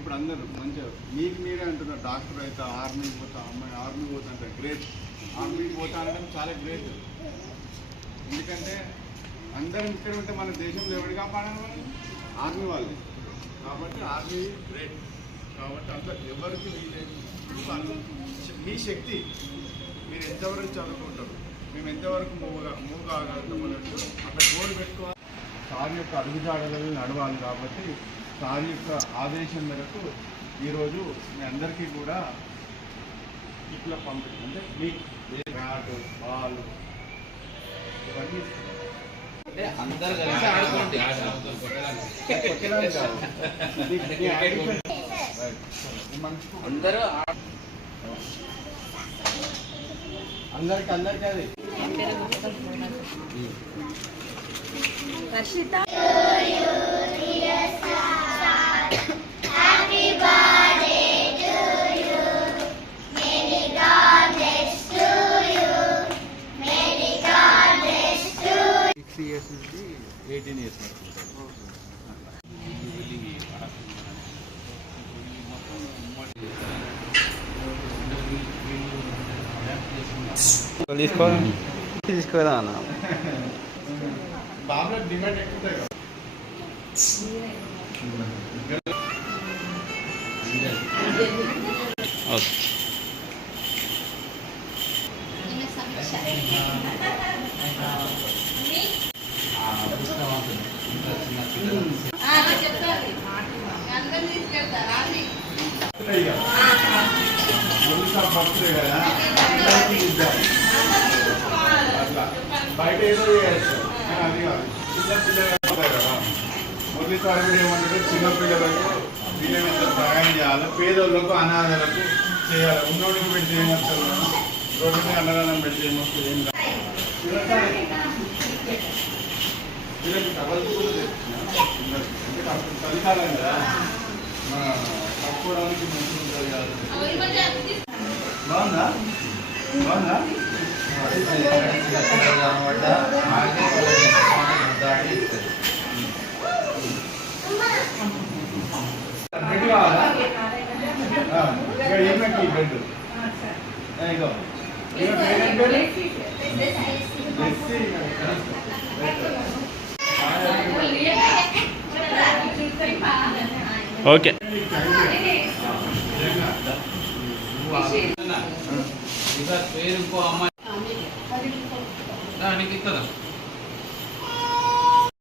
ఇప్పుడు అందరూ మంచిగా మీకు మీరే అంటున్నారు డాక్టర్ అయితే ఆర్మీకి పోతా, అమ్మాయి ఆర్మీకి పోతా అంటే గ్రేట్. ఆర్మీకి పోతా అనడం చాలా గ్రేట్. ఎందుకంటే అందరం ఇక్కడ ఉంటే మన దేశంలో ఎవరు కాపాడాలి? మనం ఆర్మీ వాళ్ళే. కాబట్టి ఆర్మీ గ్రేట్. కాబట్టి అందరు ఎవరికి వీలేదు మీ శక్తి, మీరు ఎంతవరకు చదువుకుంటారు, మేము ఎంతవరకు మూవ్ కాగలుగుతాం అన్నట్టు అక్కడ గోల్ పెట్టుకోవాలి. సార్ యొక్క అడుగుజాడలలో నడవాలి. కాబట్టి సార్ యొక్క ఆదేశం మేరకు ఈరోజు మీ అందరికీ కూడా ఇట్లా పంపిణీ అంటే మీ బ్యాట్ బాల్ ఇవన్నీ అందరూ కలిసి ఆడుకోండి. అందరికి అది రషిత years నుంచి 18 years వరకు తీసుకోదా అన్న బాబు డిమాండ్ ఎక్కువ బర్త్డే కదా బయట ఏదో చేయొచ్చు అది కాదు. చిన్న పిల్లలు ఉంటారు కదా, మొదటి సారి కూడా ఏమంటారు, చిన్నపిల్లలకు వీళ్ళంతా సహాయం చేయాలి, పేదోళ్ళకు అనాథలకు చేయాలి. ఉన్నోడికి పెట్టి ఏమొస్తారు, రోడ్డు మీద అన్నదానం పెట్టి ఏమొస్తుంది, ఏం కాదు. వీళ్ళకి టవల్స్ కూడా తెచ్చిన చలికాలం కదా, కప్పుకోవడానికి మంచిగా ఉంటుంది కాదు. బాగుందా బాగుందా బెడ్ కావాలా? ఏమకి బెడ్ ఓకే. పేరు ఇంకో అమ్మాయి దానికి ఇస్తుందా?